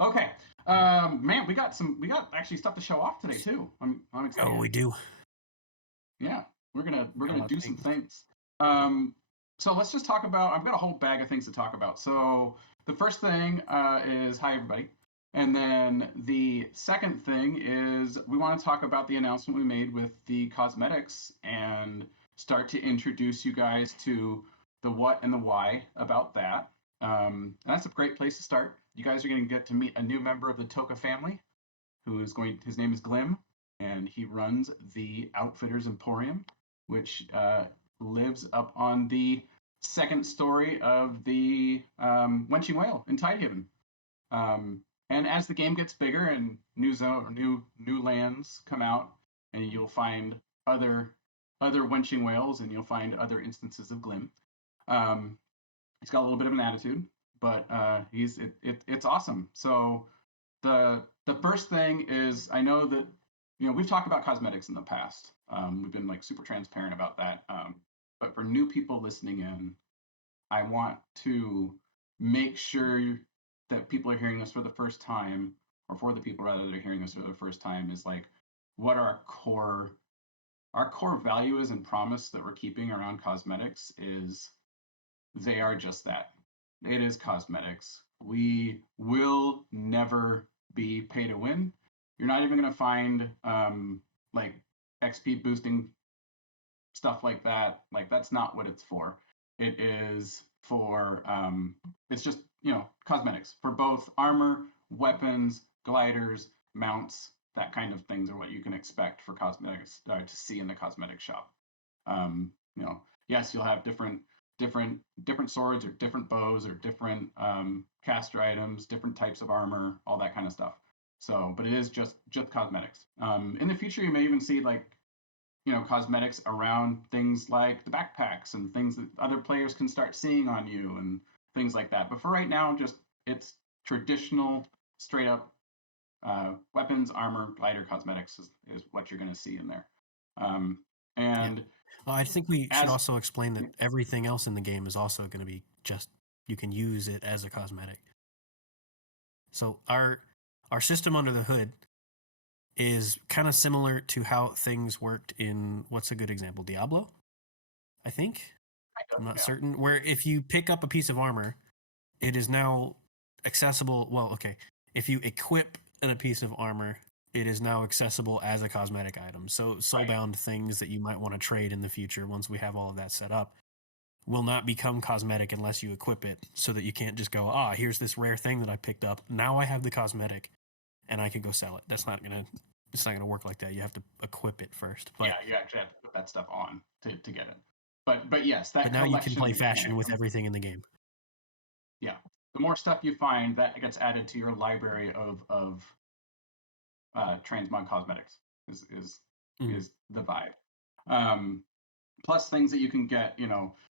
Okay. Man, we got actually stuff to show off today too. I'm Oh, excited. we do. Yeah, we're Got a gonna lot of do some things. things. Um, so let's just talk about. I've got a whole bag of things to talk about. So the first thing is hi everybody, and then the second thing is we want to talk about the announcement we made with the cosmetics and start to introduce you guys to the what and the why about that. And that's a great place to start. You guys are going to get to meet a new member of the Toka family who is going. His name is Glim, and he runs the Outfitters Emporium, which lives up on the second story of the Wenching Whale in Tidehaven. And as the game gets bigger and new lands come out, and you'll find other other wenching whales, and you'll find other instances of Glim. Um, he's got a little bit of an attitude, but it's awesome. So the first thing is I know that we've talked about cosmetics in the past. We've been like super transparent about that. But for new people listening in, I want to make sure that people are hearing this for the first time, or for the people rather that are hearing this for the first time, is like what our core value is and promise that we're keeping around cosmetics is they are just that. It is cosmetics. We will never be pay to win. You're not even going to find like XP boosting stuff like that. Like that's not what it's for. It is for it's just cosmetics for both armor, weapons, gliders, mounts. That kind of things are what you can expect for cosmetics to see in the cosmetic shop. Yes, you'll have different swords or different bows or different caster items, different types of armor, all that kind of stuff. So, but it is just cosmetics. In the future, you may even see like cosmetics around things like the backpacks and things that other players can start seeing on you and things like that. But for right now, just it's traditional, straight up weapons, armor, glider cosmetics is what you're going to see in there. Um, Yeah. and Well, I think we should as also explain that everything else in the game is also going to be just you can use it as a cosmetic. So our system under the hood is kind of similar to how things worked in what's a good example? Diablo, I think. I'm not yeah, certain. Where if you pick up a piece of armor, it is now accessible. Well, okay. If you equip a piece of armor, it is now accessible as a cosmetic item. So right. soulbound things that you might want to trade in the future once we have all of that set up will not become cosmetic unless you equip it so that you can't just go, here's this rare thing that I picked up. Now I have the cosmetic and I can go sell it. It's not gonna work like that. You have to equip it first. Yeah, you actually have to put that stuff on to get it. But yes, that Now you can play collection fashion mechanic. with everything in the game. Yeah, the more stuff you find, that gets added to your library of transmog cosmetics is is Mm. is the vibe. Um, Plus things that you can get,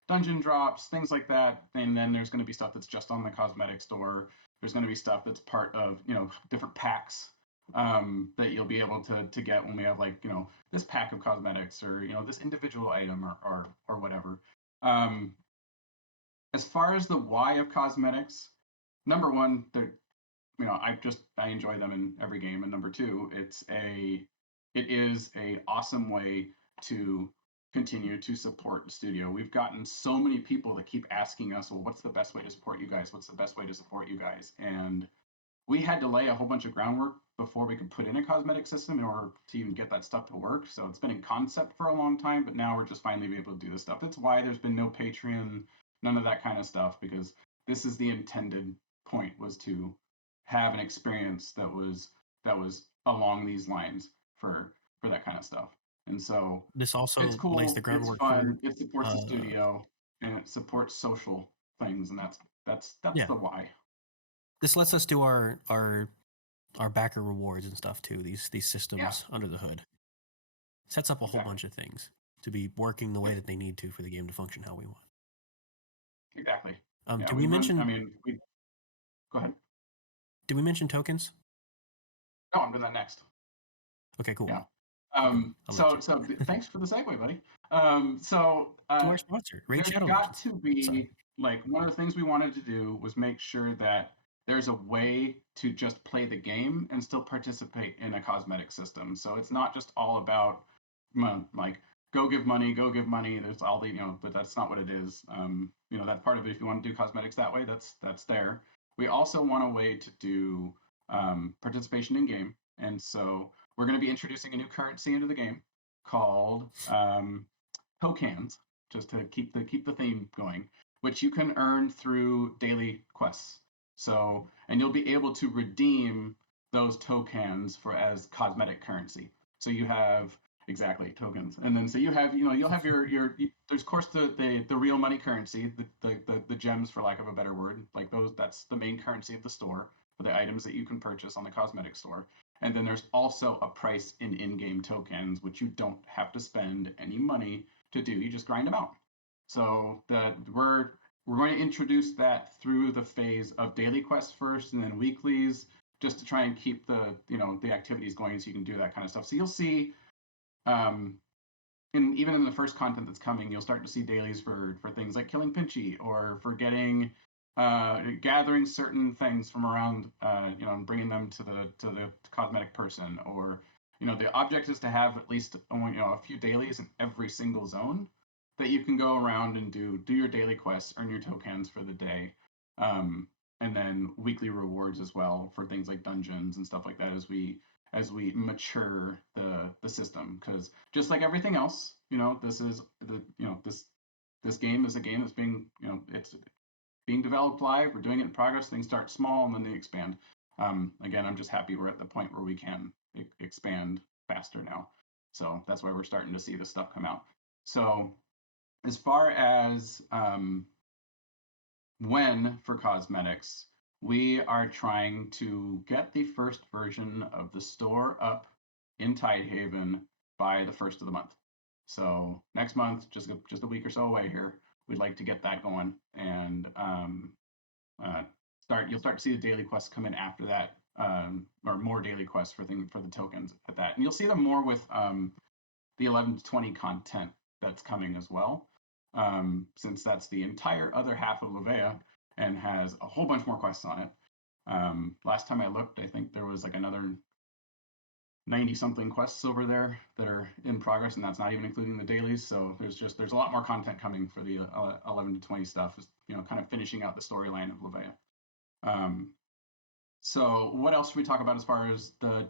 dungeon drops, things like that. And then there's going to be stuff that's just on the cosmetic store. There's going to be stuff that's part of, different packs that you'll be able to get when we have like, this pack of cosmetics or, this individual item or whatever. Um, as far as the why of cosmetics, number one, they're I enjoy them in every game, and number two, it is a awesome way to continue to support the studio. We've gotten so many people that keep asking us, well, what's the best way to support you guys? What's the best way to support you guys? And we had to lay a whole bunch of groundwork before we could put in a cosmetic system in order to even get that stuff to work. So it's been in concept for a long time, but now we're just finally able to do this stuff. That's why there's been no Patreon, none of that kind of stuff, because this is the intended point was to have an experience that was along these lines for that kind of stuff. And so This it's also lays the cool, it's groundwork for fun, it supports the uh, studio, and it supports social things, and that's yeah. the why. This lets us do our backer rewards and stuff too. These Yeah, systems under the hood sets up a whole exactly. bunch of things to be working the way Yep. that they need to for the game to function how we want. Exactly. Yeah, Did we we run. I mention mean, we go ahead. did we mention tokens? No, I'm doing that next. Okay, cool. Yeah. Okay, I'll let you. Thanks for the segue, buddy. So To our sponsor, Raid there's Shadow got Legends. to Sorry. be like one of the things we wanted to do was make sure that there's a way to just play the game and still participate in a cosmetic system. So it's not just all about like go give money, go give money. There's all the but that's not what it is. That's part of it. If you want to do cosmetics that way, that's there. We also want a way to do participation in game, and so we're going to be introducing a new currency into the game called tokens, just to keep the theme going, which you can earn through daily quests. So, and you'll be able to redeem those tokens for as cosmetic currency. So you have exactly tokens, and then so you'll have your there's of course the real money currency, the gems, for lack of a better word, like those, that's the main currency of the store for the items that you can purchase on the cosmetic store. And then there's also a price in in-game tokens, which you don't have to spend any money to do. You just grind them out. So that we're going to introduce that through the phase of daily quests first, and then weeklies, just to try and keep the activities going, so you can do that kind of stuff. So you'll see, even in the first content that's coming, you'll start to see dailies for things like killing Pinchy, or for getting gathering certain things from around, and bringing them to the cosmetic person, or the object is to have at least a few dailies in every single zone that you can go around and do your daily quests, earn your tokens for the day, and then weekly rewards as well for things like dungeons and stuff like that as we mature the system. Because just like everything else, this is this game is a game that's being it's being developed live. We're doing it in progress. Things start small and then they expand. Again, I'm just happy we're at the point where we can expand faster now. So that's why we're starting to see this stuff come out. So as far as when for cosmetics, we are trying to get the first version of the store up in Tidehaven by the first of the month. So next month, just a week or so away here, we'd like to get that going, and you'll start to see the daily quests come in after that, or more daily quests for the tokens at that, and you'll see them more with the 11 to 20 content that's coming as well, since that's the entire other half of Levea and has a whole bunch more quests on it. Last time I looked, I think there was like another 90 something quests over there that are in progress, and that's not even including the dailies. So there's a lot more content coming for the 11 to 20 stuff, kind of finishing out the storyline of Levea. So what else should we talk about as far as the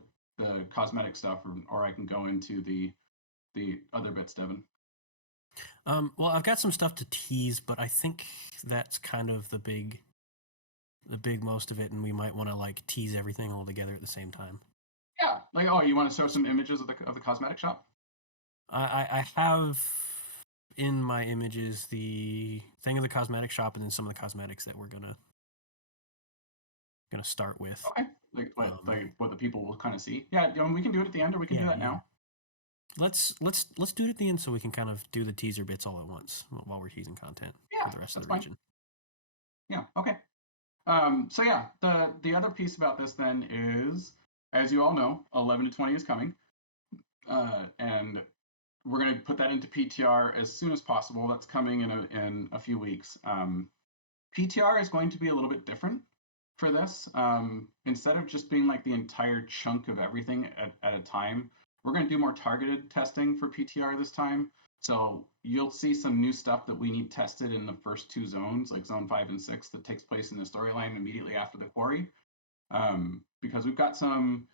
cosmetic stuff, or I can go into the other bits, Devin? Well, I've got some stuff to tease, but I think that's kind of the big most of it, and we might want to like tease everything all together at the same time. Yeah, like, oh, you want to show some images of the cosmetic shop? I have in my images the thing of the cosmetic shop, and then some of the cosmetics that we're gonna start with. Okay, like what the people will kind of see. Yeah, we can do it at the end, or we can do that now. Let's do it at the end, so we can kind of do the teaser bits all at once while we're teasing content for the rest of the region. Yeah. Okay. So yeah, the other piece about this then is, as you all know, 11 to 20 is coming, and we're going to put that into PTR as soon as possible. That's coming in a few weeks. PTR is going to be a little bit different for this. Instead of just being like the entire chunk of everything at a time, we're going to do more targeted testing for PTR this time. So you'll see some new stuff that we need tested in the first two zones, like zone 5 and 6, that takes place in the storyline immediately after the quarry. Because we have some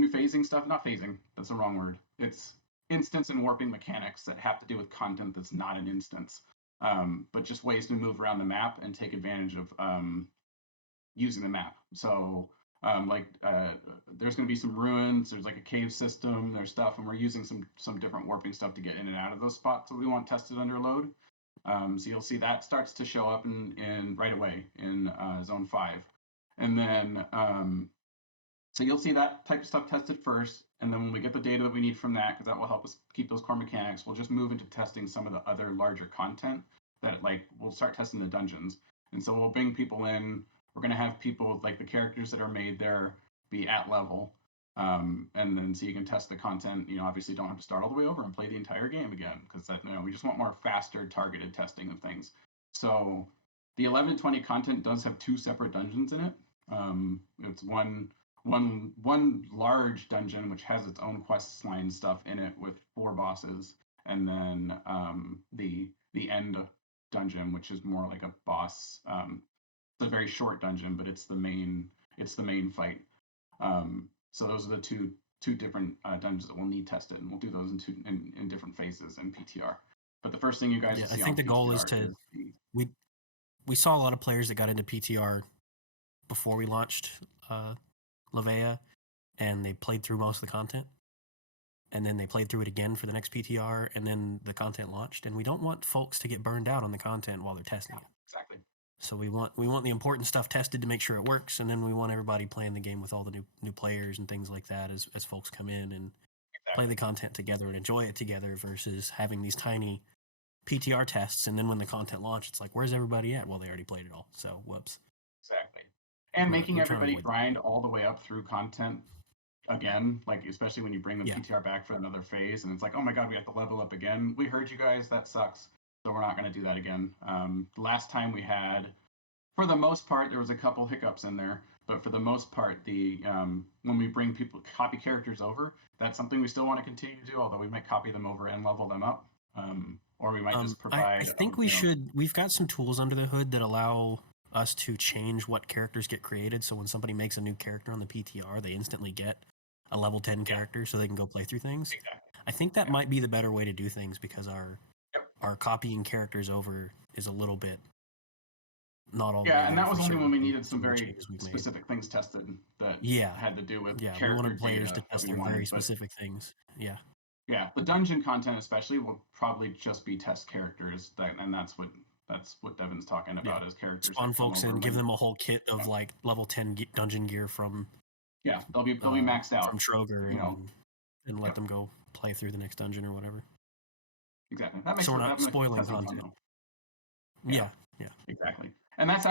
new phasing stuff. Not phasing, that's the wrong word. It's instance and warping mechanics that have to do with content that's not an instance, but just ways to move around the map and take advantage of using the map. So there's going to be some ruins, there's like a cave system, there's stuff, and we're using some different warping stuff to get in and out of those spots that we want tested under load. So you'll see that starts to show up in right away in zone 5. And then so you'll see that type of stuff tested first, and then when we get the data that we need from that, because that will help us keep those core mechanics, we'll just move into testing some of the other larger content that, like, we'll start testing the dungeons. And so we'll bring people in. We're going to have people, like the characters that are made there, be at level. And then so you can test the content. Obviously don't have to start all the way over and play the entire game again, because we just want more faster targeted testing of things. So The 11 to 20 content does have 2 separate dungeons in it. It's one large dungeon which has its own quest line stuff in it with 4 bosses, and then the end dungeon, which is more like a boss. It's a very short dungeon, but it's the main fight. So those are the two different dungeons that we'll need tested, and we'll do those in different phases in PTR. But the first thing you guys will see I think on the goal is PTR to we saw a lot of players that got into PTR before we launched Levea, and they played through most of the content, and then they played through it again for the next PTR, and then the content launched. And we don't want folks to get burned out on the content while they're testing it. Exactly. So we want the important stuff tested to make sure it works, and then we want everybody playing the game with all the new players and things like that as folks come in and play the content together and enjoy it together, versus having these tiny PTR tests, and then when the content launched, it's like, where's everybody at? Well, they already played it all, so whoops. Exactly. And making everybody grind all the way up through content again, like especially when you bring the PTR back for another phase, and it's like, oh my god, we have to level up again. We heard you guys, that sucks. So we're not going to do that again. Last time we had, for the most part, there was a couple hiccups in there, but for the most part, when we bring people copy characters over, that's something we still want to continue to do. Although we might copy them over and level them up, or we might just provide. I think we should. We've got some tools under the hood that allow us to change what characters get created. So when somebody makes a new character on the PTR, they instantly get a level 10 character, so they can go play through things. Exactly. I think that might be the better way to do things, because our copying characters over is a little bit not all. Yeah, and that was only when we needed some very specific things tested that had to do with character we wanted players data to test their very specific things. Yeah. Yeah, the dungeon content especially will probably just be test characters, and that's what Devin's talking about is characters. Spawn folks in, give them a whole kit of like level 10 dungeon gear from. Yeah, they'll be maxed out from Troger, and let them go play through the next dungeon or whatever. Exactly. So we're not spoiling content. Yeah, exactly. And that's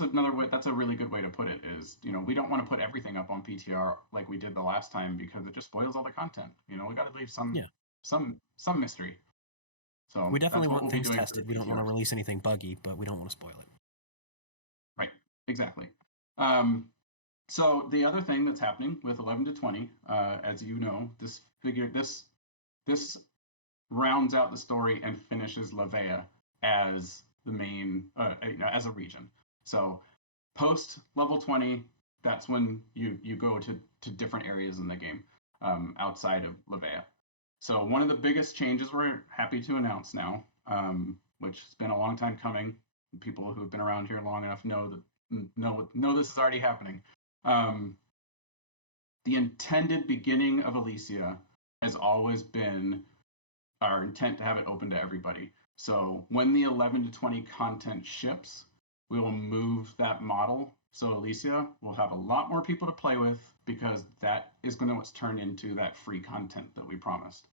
another way. That's a really good way to put it. Is we don't want to put everything up on PTR like we did the last time, because it just spoils all the content. We got to leave some mystery. So we definitely want things tested. We don't want to release anything buggy, but we don't want to spoil it. Right. Exactly. So the other thing that's happening with 11 to 20, as you know, this rounds out the story and finishes Levea as the main, as a region. So post level 20, that's when you go to different areas in the game outside of Levea. So one of the biggest changes we're happy to announce now, which has been a long time coming. People who have been around here long enough know this is already happening. The intended beginning of Ilysia has always been our intent to have it open to everybody. So when the 11 to 20 content ships, we will move that model. So Ilysia will have a lot more people to play with, because that is going to turn into that free content that we promised.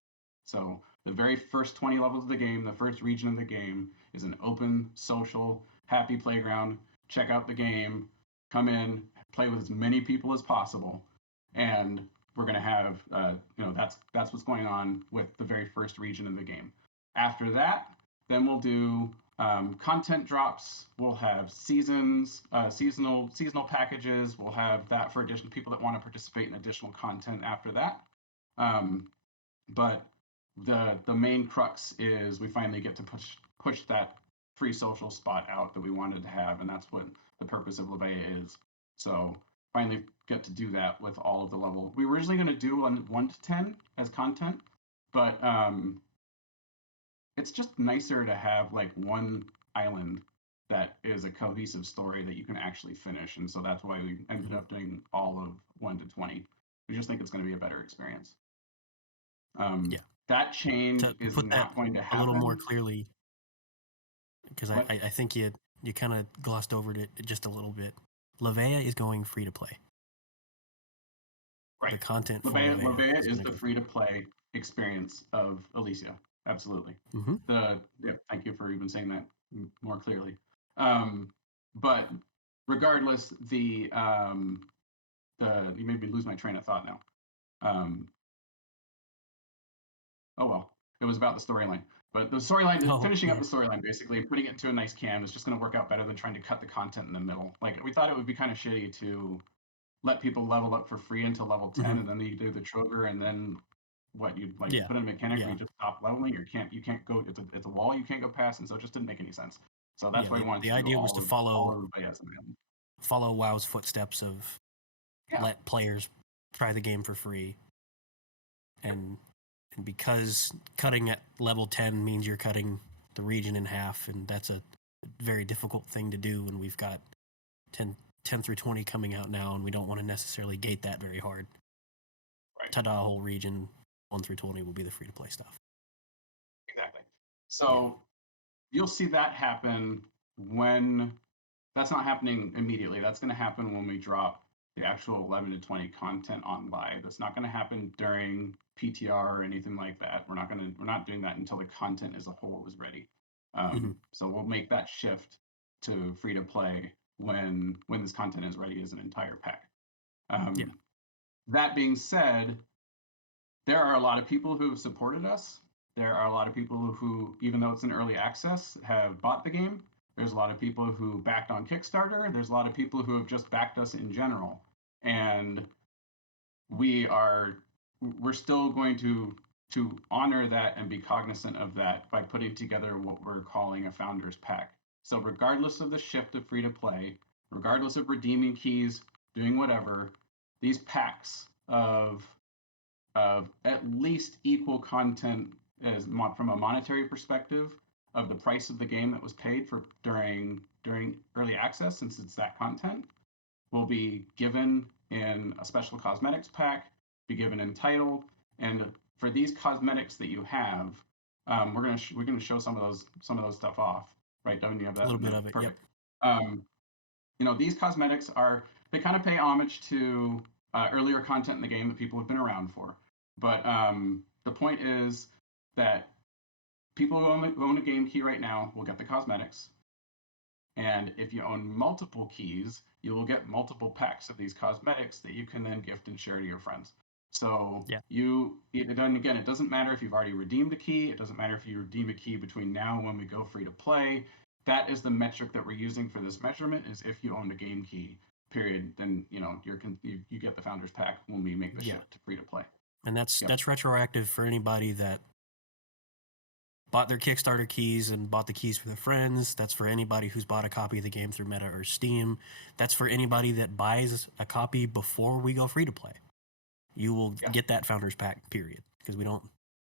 So the very first 20 levels of the game, the first region of the game, is an open, social, happy playground. Check out the game, come in, play with as many people as possible, and we're going to have, that's what's going on with the very first region of the game. After that, then we'll do content drops. We'll have seasonal packages. We'll have that for additional people that want to participate in additional content after that. But the main crux is we finally get to push that free social spot out that we wanted to have, and that's what the purpose of Levea is. So finally get to do that with all of the level. We were originally going to do 1 to 10 as content, but it's just nicer to have like one island that is a cohesive story that you can actually finish, and so that's why we ended up doing all of 1 to 20. We just think it's going to be a better experience. That change is not going to happen. A little more clearly, because I think you kind of glossed over it just a little bit. Levea is going free to play. Right. The content for Levea is the free to play experience of Ilysia. Absolutely. Mm-hmm. Thank you for even saying that more clearly. But regardless, you made me lose my train of thought now. Oh well, it was about the storyline. But the storyline, Oh, finishing up yeah. the storyline, basically putting it into a nice can is just going to work out better than trying to cut the content in the middle. Like we thought it would be kind of shitty to let people level up for free until level 10, Mhm. and then you do the trigger, and then what you like Yeah. put in a mechanic where Yeah. you just stop leveling, or you can't go. It's a wall you can't go past, and so it just didn't make any sense. So that's Yeah. why we wanted The to do idea was to all of the as an island. follow WoW's footsteps of Yeah. let players try the game for free, Yep. and because cutting at level 10 means you're cutting the region in half, and that's a very difficult thing to do when we've got 10 through 20 coming out now, and we don't want to necessarily gate that very hard. Right. Ta-da, whole region 1 through 20 will be the free-to-play stuff. Exactly. So you'll see that happen when that's not happening immediately. That's going to happen when we drop the actual 11 to 20 content on live. That's not going to happen during PTR or anything like that. We're not doing that until the content as a whole is ready. So we'll make that shift to free to play when this content is ready as an entire pack. Yeah. That being said, there are a lot of people who have supported us. There are a lot of people who, even though it's in early access, have bought the game. There's a lot of people who backed on Kickstarter. There's a lot of people who have just backed us in general. And we're still going to honor that and be cognizant of that by putting together what we're calling a founders pack. So regardless of the shift to free to play, regardless of redeeming keys, doing whatever, these packs of at least equal content as from a monetary perspective of the price of the game that was paid for during early access, since it's that content, will be given in a special cosmetics pack, be given in title, and for these cosmetics that you have, we're gonna show some of those stuff off, right? Don't you have that? A little bit of it. Perfect. Yep. These cosmetics they kind of pay homage to earlier content in the game that people have been around for. But the point is that people who own a game key right now will get the cosmetics. And if you own multiple keys, you will get multiple packs of these cosmetics that you can then gift and share to your friends. So Yeah. it doesn't matter if you've already redeemed a key. It doesn't matter if you redeem a key between now and when we go free to play. That is the metric that we're using for this measurement. Is if you own a game key, period, then you get the founders pack when we make the shift to free to play. And that's retroactive for anybody that bought their Kickstarter keys and bought the keys for their friends. That's for anybody who's bought a copy of the game through Meta or Steam. That's for anybody that buys a copy before we go free to play. You will get that founders pack, period. Because we don't.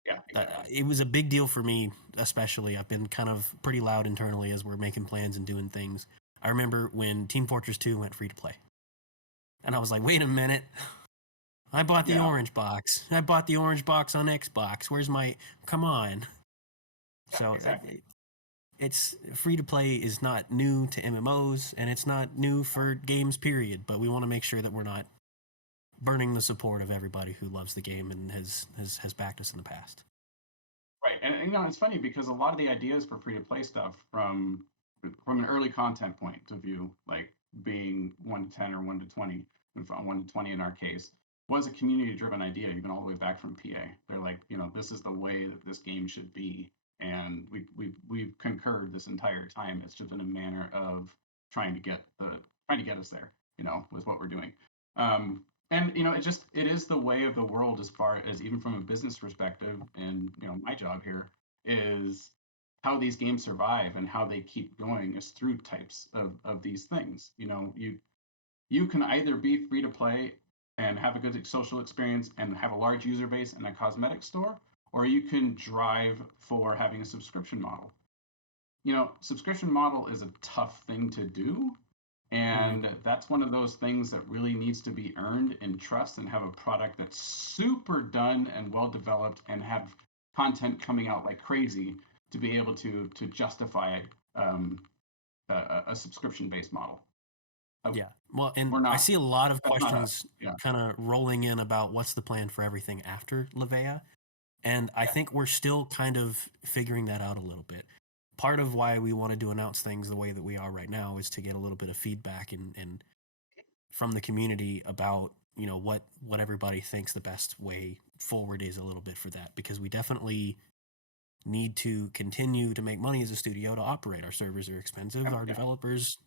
Yeah, exactly. It was a big deal for me, especially. I've been kind of pretty loud internally as we're making plans and doing things. I remember when Team Fortress 2 went free to play. And I was like, wait a minute. I bought the orange box. I bought the orange box on Xbox. Where's my... Come on. Yeah, So exactly. it's free to play is not new to MMOs, and it's not new for games, period. But we want to make sure that we're not burning the support of everybody who loves the game and has backed us in the past. Right, and it's funny because a lot of the ideas for free to play stuff from an early content point of view, like being 1 to 10 or 1 to 20, and from 1 to 20 in our case, was a community driven idea, even all the way back from PA. They're like, this is the way that this game should be, and we've concurred this entire time. It's just in a manner of trying to get us there, with what we're doing. And it is the way of the world, as far as even from a business perspective. And my job here is how these games survive and how they keep going is through types of these things. You can either be free to play and have a good social experience and have a large user base and a cosmetic store, or you can drive for having a subscription model. Subscription model is a tough thing to do, and that's one of those things that really needs to be earned in trust and have a product that's super done and well developed and have content coming out like crazy to be able to justify a subscription based model. Yeah. Well, and We're not. I see a lot of That's not questions kind of rolling in about what's the plan for everything after Levea. And I think we're still kind of figuring that out a little bit. Part of why we wanted to announce things the way that we are right now is to get a little bit of feedback and from the community about, what everybody thinks the best way forward is a little bit for that. Because we definitely need to continue to make money as a studio to operate. Our servers are expensive. Our Yeah. developers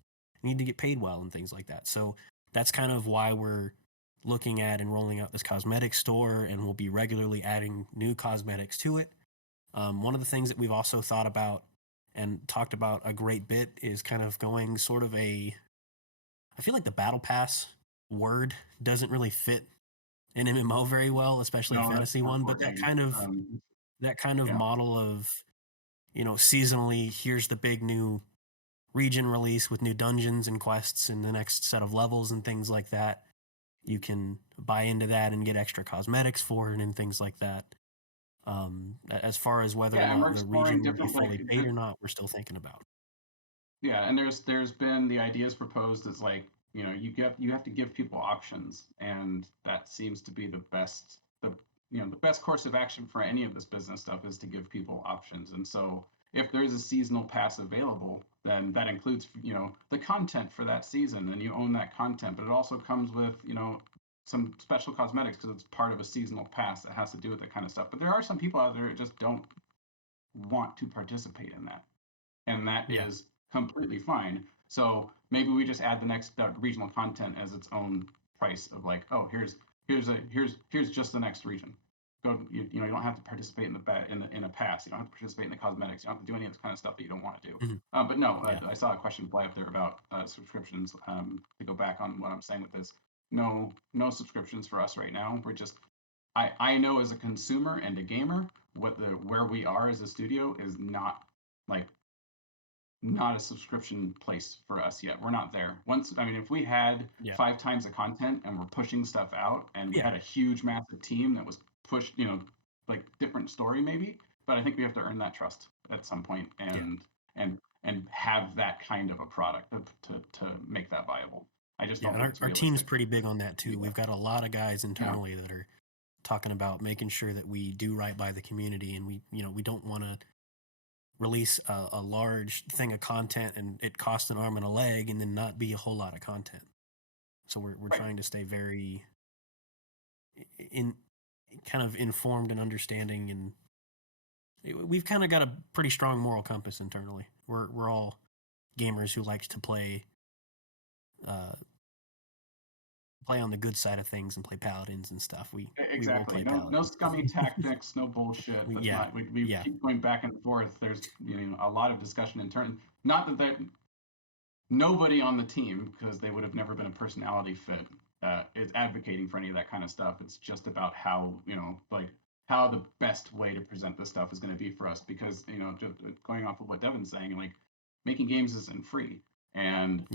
need to get paid well and things like that. So that's kind of why we're looking at and rolling out this cosmetic store, and we'll be regularly adding new cosmetics to it. One of the things that we've also thought about and talked about a great bit is kind of going sort of I feel like the battle pass word doesn't really fit an MMO very well, especially a No, that's fantasy more one, for but games. that kind of Yeah. model of, seasonally, here's the big new region release with new dungeons and quests and the next set of levels and things like that. You can buy into that and get extra cosmetics for it and things like that. As far as whether or Yeah, and we're not the exploring region will be different fully paid or not, we're still thinking about. yeah, and there's been the ideas proposed as like, you have to give people options, and that seems to be the best course of action for any of this business stuff is to give people options. And so if there's a seasonal pass available, then that includes, the content for that season, and you own that content, but it also comes with, some special cosmetics because it's part of a seasonal pass that has to do with that kind of stuff. But there are some people out there that just don't want to participate in that, and that Yeah. is completely fine. So maybe we just add the next regional content as its own price of like, oh, here's just the next region. Go, you don't have to participate in a pass. You don't have to participate in the cosmetics. You don't have to do any of this kind of stuff that you don't want to do. Mm-hmm. But no, Yeah. I saw a question fly up there about subscriptions. To go back on what I'm saying with this, no subscriptions for us right now. We're just I know as a consumer and a gamer where we are as a studio is like not a subscription place for us yet. We're not there. If we had Yeah. 5 times the content and we're pushing stuff out, and we Yeah. had a huge, massive team that was pushed, like different story maybe. But I think we have to earn that trust at some point, and have that kind of a product to make that viable. I just don't And think it's our team's realistic. pretty big on that too. Yeah. We've got a lot of guys internally that are talking about making sure that we do right by the community, and we don't want to release a large thing of content and it costs an arm and a leg and then not be a whole lot of content. So we're Right. trying to stay very in kind of informed and understanding, and we've kind of got a pretty strong moral compass internally. We're all gamers who likes to play on the good side of things and play paladins and stuff. We will Exactly. play No paladins. scummy tactics, no bullshit. We keep going back and forth. There's a lot of discussion in turn. Not that nobody on the team, because they would have never been a personality fit, is advocating for any of that kind of stuff. It's just about how how the best way to present this stuff is going to be for us. Because just going off of what Devin's saying, like making games isn't free, and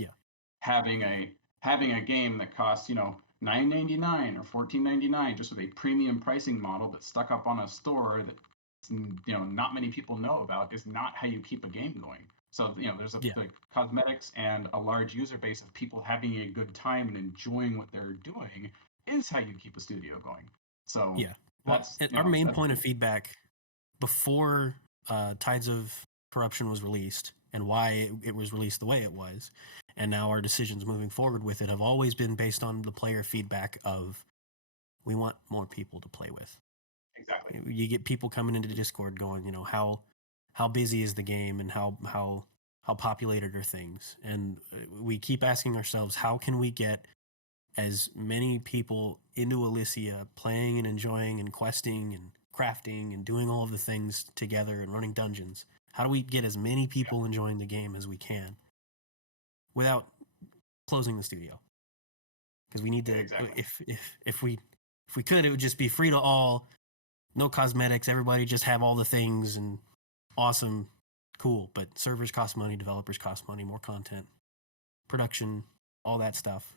having a game that costs $9.99 or $14.99 just with a premium pricing model that's stuck up on a store that not many people know about is not how you keep a game going. So there's the cosmetics and a large user base of people having a good time and enjoying what they're doing is how you keep a studio going. So that's our main point of feedback before Tides of Corruption was released, and why it was released the way it was, and now our decisions moving forward with it have always been based on the player feedback of we want more people to play with. Exactly. You get people coming into the Discord going, how busy is the game and how populated are things, and we keep asking ourselves, how can we get as many people into Ilysia playing and enjoying and questing and crafting and doing all of the things together and running dungeons? How do we get as many people enjoying the game as we can without closing the studio? Because we need to. Exactly. If we could, it would just be free to all, no cosmetics. Everybody just have all the things and awesome, cool. But servers cost money, developers cost money, more content, production, all that stuff.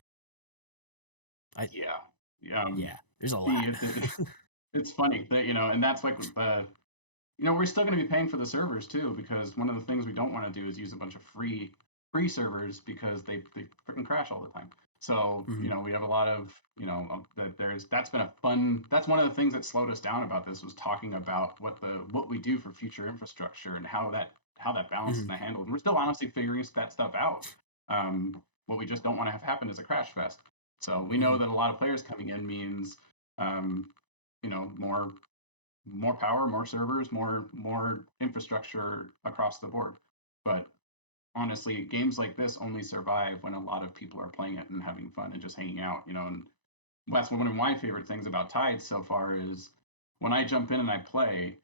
There's a lot. It's funny that and that's like we're still going to be paying for the servers too, because one of the things we don't want to do is use a bunch of free servers because they freaking crash all the time. So we have a lot of that's been a fun. That's one of the things that slowed us down about this, was talking about what we do for future infrastructure and how that balance is handled. And we're still honestly figuring that stuff out. What we just don't want to have happen is a crash fest. So we know that a lot of players coming in means more power, more servers, more infrastructure across the board. But honestly, games like this only survive when a lot of people are playing it and having fun and just hanging out, and that's one of my favorite things about Tides so far is when I jump in and I play,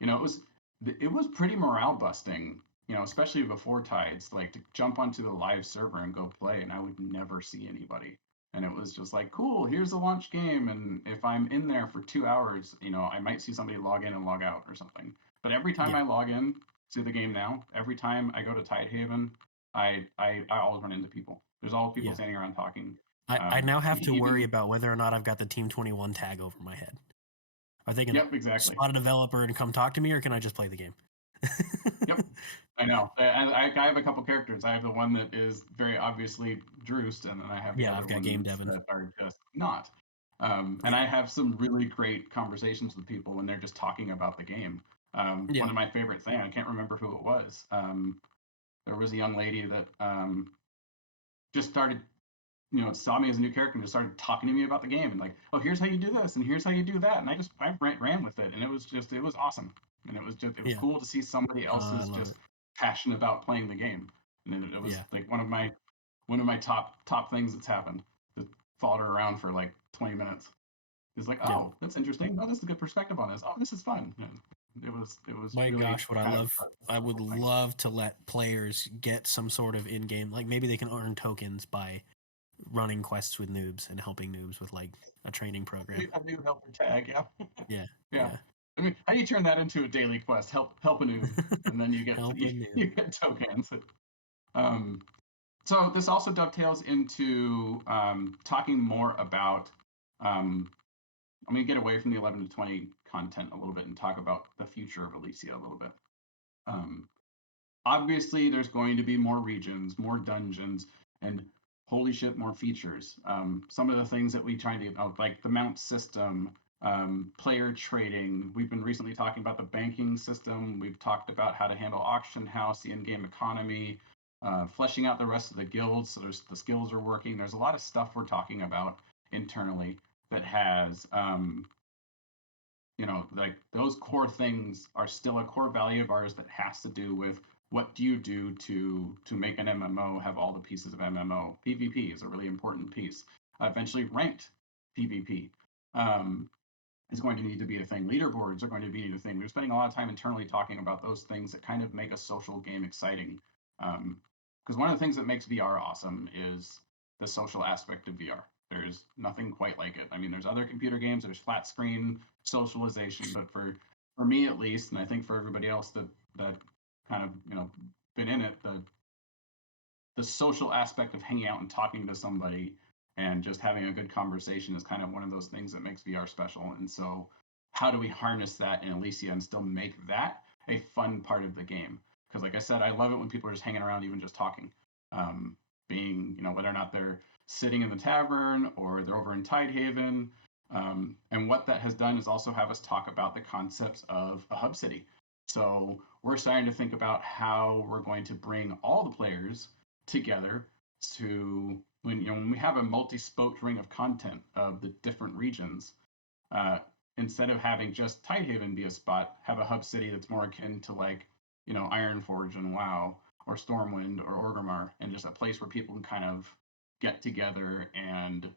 it was pretty morale busting, especially before Tides, like to jump onto the live server and go play, and I would never see anybody. And it was just like, cool, here's the launch game. And if I'm in there for 2 hours, I might see somebody log in and log out or something. But every time Yeah. I log in to the game now, every time I go to Tidehaven, I always run into people. There's all people Yeah. standing around talking. I now have to worry Even about whether or not I've got the Team 21 tag over my head. Are they going to Yep, exactly. spot a developer and come talk to me, or can I just play the game? Yep, I know. I have a couple characters. I have the one that is very obviously Droost, and then I have the Yeah, other I've got Game ones Devon. that are just not. And I have some really great conversations with people when they're just talking about the game. Yeah. One of my favorite things, I can't remember who it was. There was a young lady that just started, saw me as a new character and just started talking to me about the game and like, oh, here's how you do this and here's how you do that. And I ran with it, and it was awesome. And it was Yeah. cool to see somebody else's love just it. passion about playing the game. And it was Yeah. like one of my top things that's happened. That followed her around for like 20 minutes. It's like, Yeah. oh, that's interesting. Oh, this is a good perspective on this. Oh, this is fun. And it was My really gosh, what I kind of love, I would thing. love to let players get some sort of in-game, like maybe they can earn tokens by running quests with noobs and helping noobs with like a training program. A new helper tag, yeah. Yeah. Yeah. Yeah. I mean, how do you turn that into a daily quest? Help a noob, and then you get Help a noob. you get tokens. Um, so this also dovetails into talking more about. I'm going to get away from the 11 to 20 content a little bit and talk about the future of Ilysia a little bit. Um, Obviously, there's going to be more regions, more dungeons, and holy shit, more features. Some of the things that we try to get out, like the mount system, player trading. We've been recently talking about the banking system. We've talked about how to handle auction house, the in-game economy, fleshing out the rest of the guilds so the skills are working. There's a lot of stuff we're talking about internally that has like those core things are still a core value of ours that has to do with what do you do to make an MMO have all the pieces of MMO. PvP is a really important piece. Eventually, ranked PvP is going to need to be a thing. Leaderboards are going to be a thing. We're spending a lot of time internally talking about those things that kind of make a social game exciting. Because one of the things that makes VR awesome is the social aspect of VR. There's nothing quite like it. I mean, there's other computer games. There's flat screen socialization, but for me at least, and I think for everybody else that kind of been in it, the social aspect of hanging out and talking to somebody and just having a good conversation is kind of one of those things that makes VR special. And so, how do we harness that in Ilysia and still make that a fun part of the game? Because, like I said, I love it when people are just hanging around, even just talking. Being, whether or not they're sitting in the tavern or they're over in Tidehaven. And what that has done is also have us talk about the concepts of a hub city. So we're starting to think about how we're going to bring all the players together to when we have a multi-spoked ring of content of the different regions. Instead of having just Tidehaven be a spot, have a hub city that's more akin to like Ironforge and WoW or Stormwind or Orgrimmar, and just a place where people can kind of get together and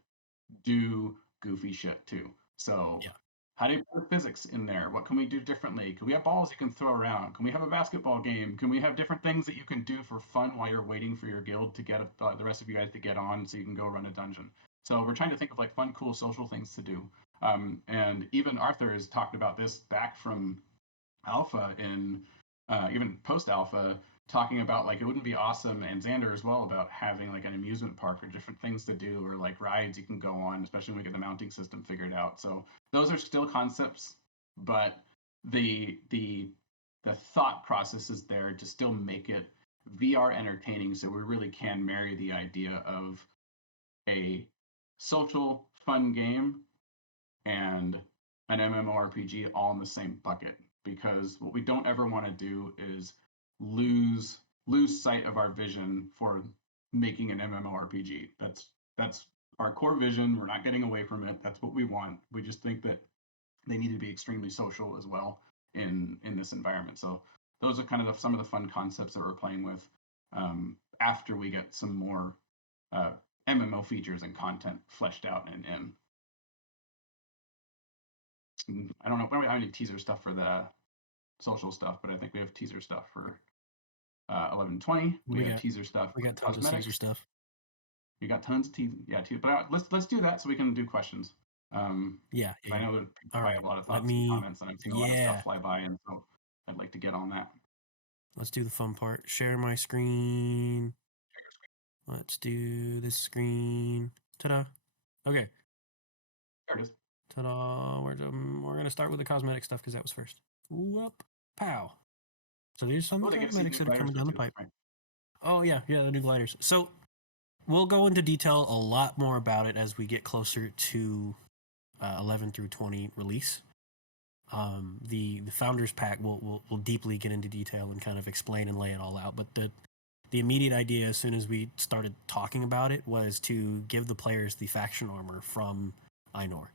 do goofy shit too. So Yeah. how do you put physics in there? What can we do differently? Can we have balls you can throw around? Can we have a basketball game? Can we have different things that you can do for fun while you're waiting for your guild to get the rest of you guys to get on so you can go run a dungeon? So we're trying to think of like fun, cool social things to do. And even Arthur has talked about this back from alpha in even post alpha, talking about like it wouldn't be awesome, and Xander as well, about having like an amusement park or different things to do or like rides you can go on, especially when we get the mounting system figured out. So those are still concepts, but the thought process is there to still make it VR entertaining, so we really can marry the idea of a social fun game and an MMORPG all in the same bucket. Because what we don't ever want to do is lose sight of our vision for making an MMORPG. That's our core vision. We're not getting away from it. That's what we want. We just think that they need to be extremely social as well in this environment. So those are kind of some of the fun concepts that we're playing with after we get some more MMO features and content fleshed out and in. I don't know. We don't have any teaser stuff for the social stuff, but I think we have teaser stuff for 11/20. We have teaser stuff. We got tons of teaser stuff. We got tons of teaser. Yeah, but let's do that so we can do questions. Yeah. I know that people have a lot of thoughts and comments, and I'm seeing a lot of stuff fly by, and so I'd like to get on that. Let's do the fun part. Share my screen. Let's do this screen. Ta-da. Okay. There it is. Ta-da. We're going to start with the cosmetic stuff because that was first. Whoop. Pow. So there's some cosmetics that are coming down the pipe. Right? Oh, yeah. Yeah, the new gliders. So we'll go into detail a lot more about it as we get closer to 11 through 20 release. The Founders Pack will deeply get into detail and kind of explain and lay it all out. But the immediate idea, as soon as we started talking about it, was to give the players the faction armor from Ainur,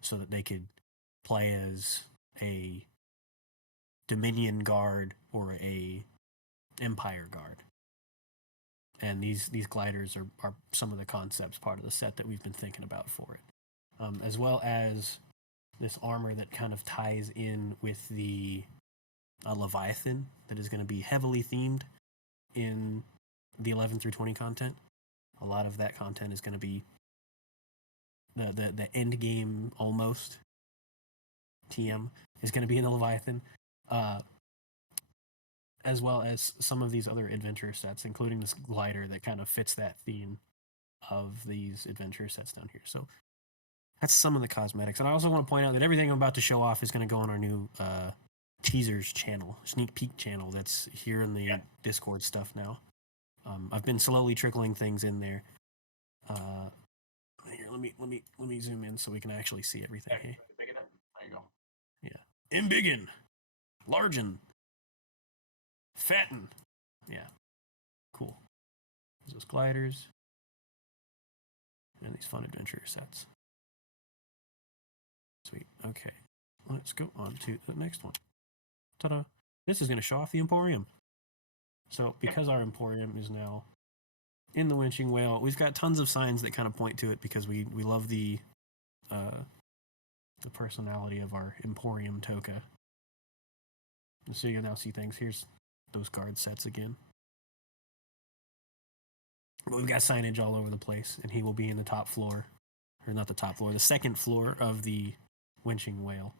so that they could play as a Dominion guard or a Empire guard. And these gliders are some of the concepts part of the set that we've been thinking about for it, as well as this armor that kind of ties in with the Leviathan that is going to be heavily themed in the 11 through 20 content. A lot of that content is going to be the end game almost. TM is going to be in the Leviathan, as well as some of these other adventure sets, including this glider that kind of fits that theme of these adventure sets down here. So that's some of the cosmetics. And I also want to point out that everything I'm about to show off is going to go on our new teasers channel, sneak peek channel that's here in the Discord stuff now. I've been slowly trickling things in there. Here, let me zoom in so we can actually see everything. Hey. There you go. Yeah. Embiggen, largen, fatten. Yeah. Cool. There's those gliders. And these fun adventure sets. Sweet. Okay. Let's go on to the next one. Ta-da. This is going to show off the Emporium. So because our Emporium is now in the Winching Whale, we've got tons of signs that kind of point to it because we love the personality of our Emporium Toka. So you can now see things. Here's those guard sets again. But we've got signage all over the place, and he will be in the top floor. Or not the top floor, the second floor of the Winching Whale.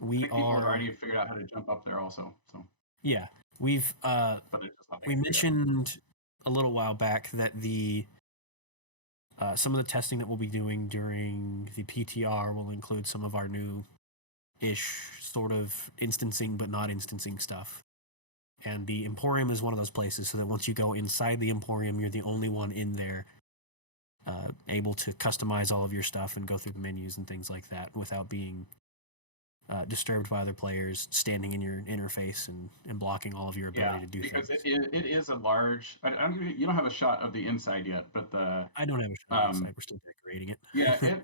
We people have already figured out how to jump up there also. So yeah, we mentioned a little while back that the some of the testing that we'll be doing during the PTR will include some of our new-ish sort of instancing but not instancing stuff. And the Emporium is one of those places, so that once you go inside the Emporium, you're the only one in there able to customize all of your stuff and go through the menus and things like that without being disturbed by other players standing in your interface and blocking all of your ability to do things. Because it is a large. You don't have a shot of the inside yet, but I don't have a shot of the inside. We're still decorating it. Yeah,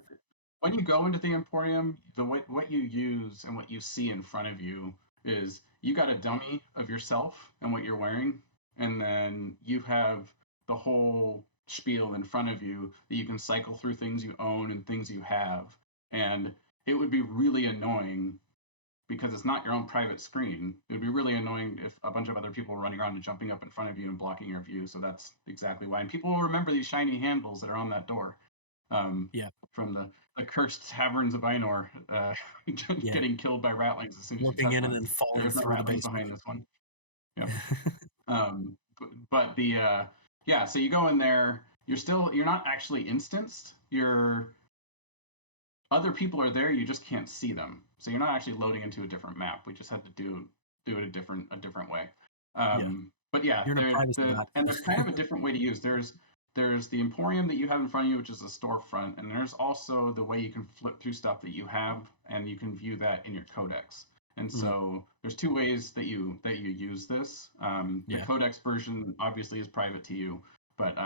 when you go into the Emporium, what you use and what you see in front of you is you got a dummy of yourself and what you're wearing, and then you have the whole spiel in front of you that you can cycle through things you own and things you have. And it would be really annoying because it's not your own private screen. It would be really annoying if a bunch of other people were running around and jumping up in front of you and blocking your view. So that's exactly why. And people will remember these shiny handles that are on that door. From the cursed taverns of Ainur, getting killed by ratlings as soon as you touch in one. and then falling through the basement behind this one. Yeah. But the so you go in there. You're not actually instanced. Other people are there. You just can't see them. So you're not actually loading into a different map. We just had to do it a different way. But yeah, there's kind of a different way to use. There's the Emporium that you have in front of you, which is a storefront, and there's also the way you can flip through stuff that you have, and you can view that in your codex. And so there's two ways that you use this. The codex version obviously is private to you, but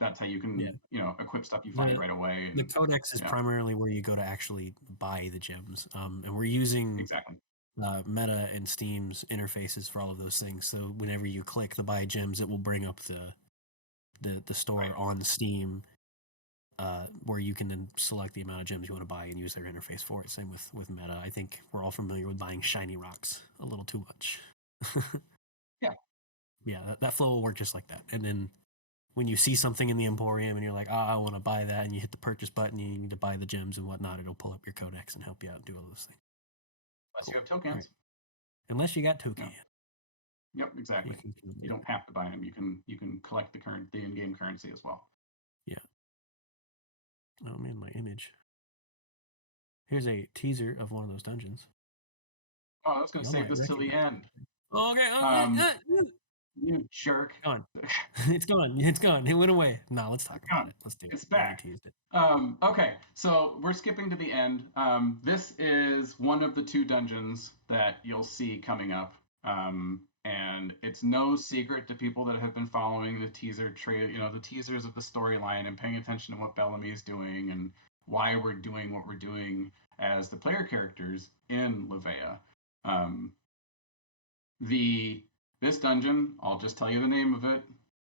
that's how you can Yeah. equip stuff you find The right away. the And codex is yeah, primarily where you go to actually buy the gems, and we're using exactly. Meta and Steam's interfaces for all of those things. So whenever you click the buy gems, it will bring up the store Right. on Steam, where you can then select the amount of gems you want to buy and use their interface for it. Same with Meta. I think we're all familiar with buying shiny rocks a little too much. Yeah. Yeah, that flow will work just like that. And then when you see something in the Emporium and you're like, I want to buy that, and you hit the purchase button, you need to buy the gems and whatnot, it'll pull up your codex and help you out and do all those things. Unless Cool. you have tokens. Right. Unless you got token. Yep, exactly. You don't have to buy them. You can collect the in-game currency as well. Yeah. Oh man, my image. Here's a teaser of one of those dungeons. Oh, I was going to save this till the end. Okay. You jerk. Gone. It's gone. It's gone. It went away. No, let's talk about it. Let's do it. It's back. Teased it. Okay, so we're skipping to the end. This is one of the 2 dungeons that you'll see coming up. And it's no secret to people that have been following the teaser the teasers of the storyline and paying attention to what Bellamy is doing and why we're doing what we're doing as the player characters in Levea. This dungeon, I'll just tell you the name of it.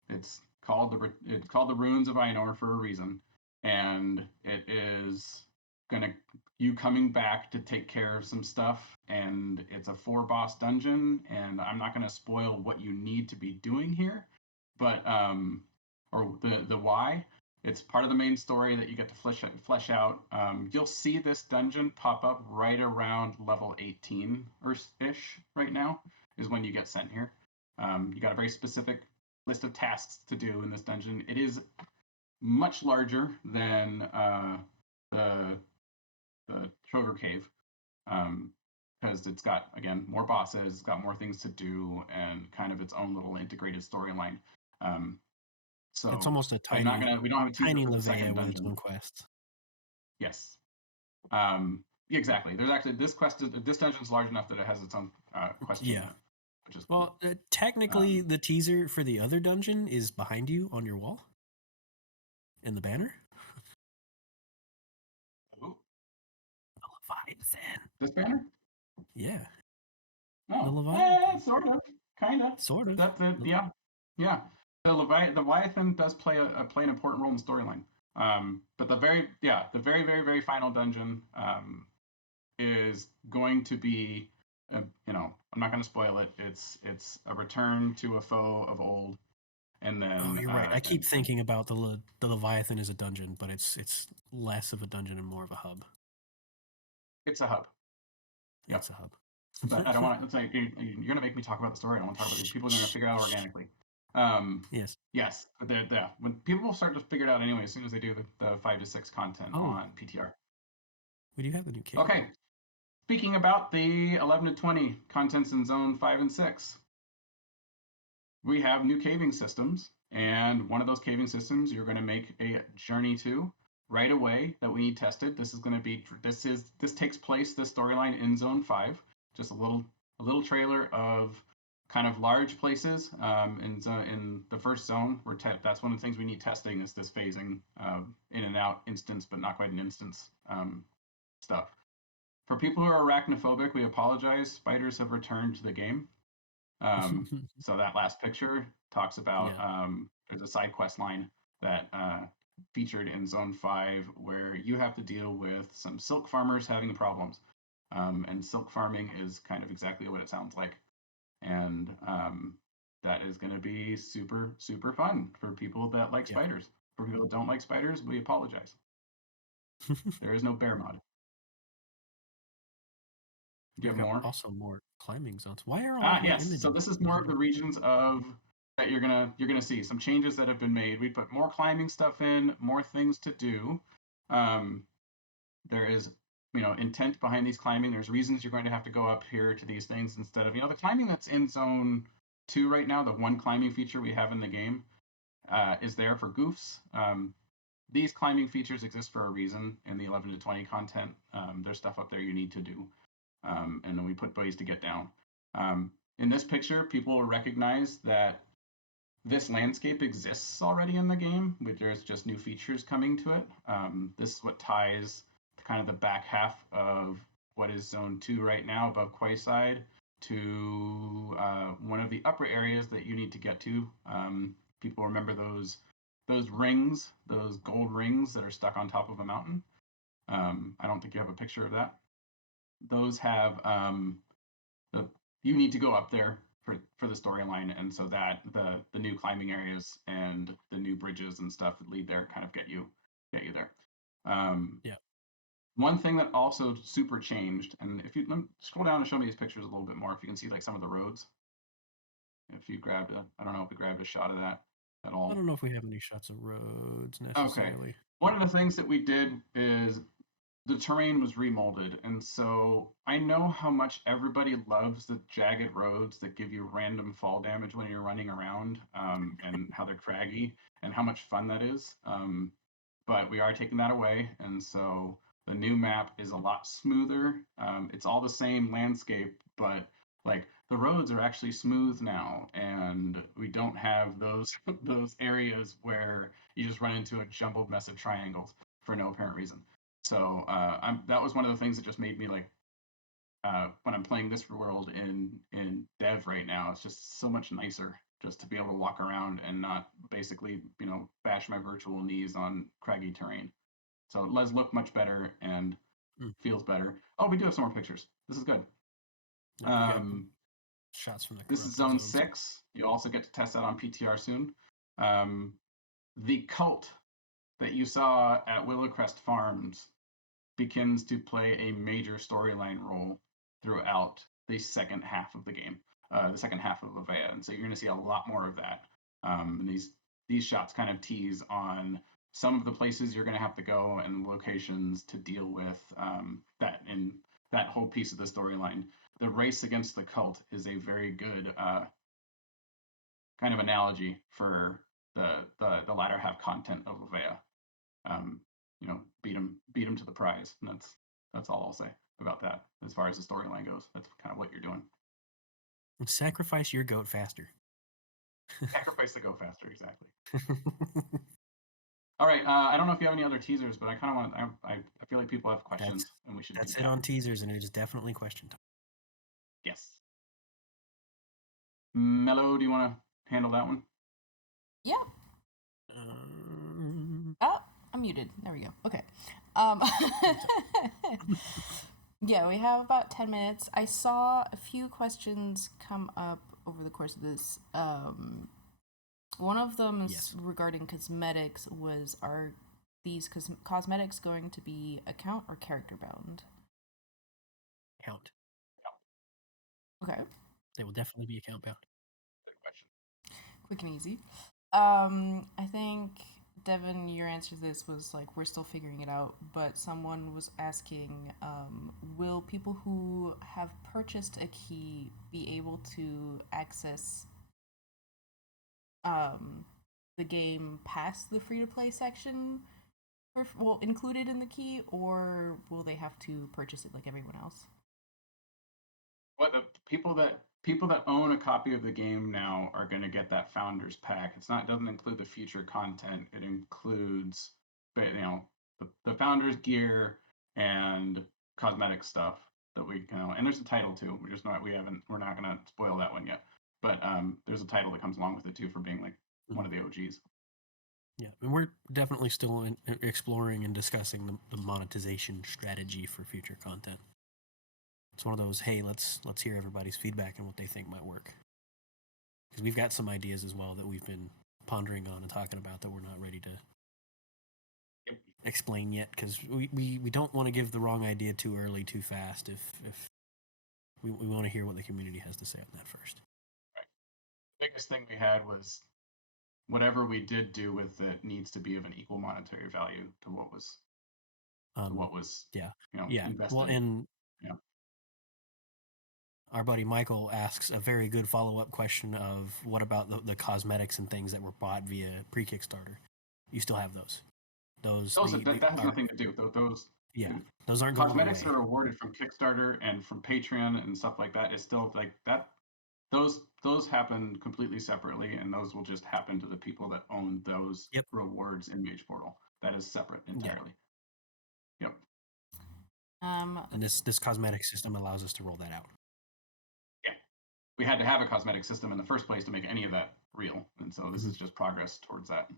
It's called the Ruins of Ainur for a reason, and it is you coming back to take care of some stuff, and it's a 4 boss dungeon, and I'm not gonna spoil what you need to be doing here, but or the why. It's part of the main story that you get to flesh out. You'll see this dungeon pop up right around level 18 or ish right now is when you get sent here. You got a very specific list of tasks to do in this dungeon. It is much larger than the Trover Cave, because it's got, again, more bosses, it's got more things to do, and kind of its own little integrated storyline. So it's almost a we don't have a teaser tiny for the Levea second with its dungeon. own quests. Yes. Exactly. There's actually this dungeon's large enough that it has its own quest. Yeah. Which is cool. Well, technically, the teaser for the other dungeon is behind you on your wall in the banner. Ooh. Leviathan. This banner? Yeah. No. The Leviathan. Sort of. Kind of. Sort of. That's it. Yeah. Yeah. The Leviathan does play an important role in the storyline. But the very very very final dungeon is going to be, I'm not going to spoil it. It's a return to a foe of old, and then. Oh, you're right. I keep thinking about the Leviathan as a dungeon, but it's less of a dungeon and more of a hub. It's a hub. Yeah, it's a hub. But I don't want to. It's like you're going to make me talk about the story. I don't want to talk about it. People are going to figure it out organically. Yes. Yes, but when people start to figure it out anyway, as soon as they do the 5 to 6 content on PTR. We do have the new cave. Okay. Speaking about the 11 to 20 contents in zone 5 and 6, we have new caving systems, and one of those caving systems you're going to make a journey to right away that we need tested. This takes place, this storyline, in zone 5. Just a little trailer of kind of large places in the first zone. That's one of the things we need testing, is this phasing in and out instance, but not quite an instance stuff. For people who are arachnophobic, we apologize. Spiders have returned to the game. So that last picture talks about there's a side quest line that featured in Zone 5 where you have to deal with some silk farmers having problems. And silk farming is kind of exactly what it sounds like. And that is going to be super, super fun for people that like spiders. For people that don't like spiders, we apologize. There is no bear mod. Do you have more? Also more climbing zones. Why are all yes. images? So this is more of the regions that you're gonna see some changes that have been made. We put more climbing stuff in, more things to do. There is intent behind these climbing. There's reasons you're going to have to go up here to these things instead of the climbing that's in zone 2 right now. The one climbing feature we have in the game is there for goofs. These climbing features exist for a reason in the 11 to 20 content. There's stuff up there you need to do. And then we put ways to get down. In this picture, people will recognize that this landscape exists already in the game, but there's just new features coming to it. This is what ties kind of the back half of what is Zone 2 right now above Quayside to one of the upper areas that you need to get to. People remember those rings, those gold rings that are stuck on top of a mountain. I don't think you have a picture of that. Those have you need to go up there for the storyline, and so that the new climbing areas and the new bridges and stuff that lead there kind of get you there. Yeah. One thing that also super changed, and if you scroll down and show me these pictures a little bit more, if you can see like some of the roads. If you grabbed I don't know if we grabbed a shot of that at all. I don't know if we have any shots of roads necessarily. Okay. One of the things that we did is the terrain was remolded, and so I know how much everybody loves the jagged roads that give you random fall damage when you're running around, and how they're craggy, and how much fun that is. But we are taking that away, and so the new map is a lot smoother. It's all the same landscape, but like the roads are actually smooth now, and we don't have those those areas where you just run into a jumbled mess of triangles for no apparent reason. So that was one of the things that just made me like when I'm playing this world in dev right now, it's just so much nicer just to be able to walk around and not basically bash my virtual knees on craggy terrain. So it does look much better and feels better. Oh, we do have some more pictures. This is good. Shots from the this is Zone 6. You also get to test that on PTR soon. The cult that you saw at Willowcrest Farms begins to play a major storyline role throughout the second half of the game, the second half of Levea, and so you're going to see a lot more of that. And these shots kind of tease on some of the places you're going to have to go and the locations to deal with that in that whole piece of the storyline. The race against the cult is a very good kind of analogy for the latter half content of Levea. Beat them to the prize, and that's all I'll say about that. As far as the storyline goes, that's kind of what you're doing. Sacrifice your goat faster. Sacrifice the goat faster, exactly. All right, I don't know if you have any other teasers, but I kind of want. I feel like people have questions, and we should. That's it on teasers, and it is definitely question time. Yes. Mello, do you want to handle that one? Yeah. Oh, I'm muted. There we go. Okay. Yeah, we have about 10 minutes. I saw a few questions come up over the course of this. One of them regarding cosmetics was, are these cosmetics going to be account or character bound? Account. Okay. They will definitely be account bound. Good question. Quick and easy. I think, Devin, your answer to this was like, we're still figuring it out, but someone was asking, will people who have purchased a key be able to access the game past the free-to-play section, included in the key, or will they have to purchase it like everyone else? What the people that own a copy of the game now are going to get that founders pack. It doesn't include the future content. It includes the founders gear and cosmetic stuff that we and there's a title too. We're not going to spoil that one yet. But there's a title that comes along with it too for being like one of the OGs. Yeah, and we're definitely still exploring and discussing the monetization strategy for future content. It's one of those, hey, let's hear everybody's feedback and what they think might work. Because we've got some ideas as well that we've been pondering on and talking about that we're not ready to explain yet, because we don't want to give the wrong idea too early, too fast. If we want to hear what the community has to say on that first. Right. The biggest thing we had was whatever we did do with it needs to be of an equal monetary value to what was invested. Well, and our buddy Michael asks a very good follow-up question of, what about the cosmetics and things that were bought via pre-Kickstarter? You still have those? That has nothing to do with those. Yeah, those aren't going away. Cosmetics that are awarded from Kickstarter and from Patreon and stuff like that is still like that. Those those happen completely separately, and those will just happen to the people that own those rewards in Mage Portal. That is separate entirely. Yep. And this cosmetic system allows us to roll that out. Yeah, we had to have a cosmetic system in the first place to make any of that real, and so this is just progress towards that.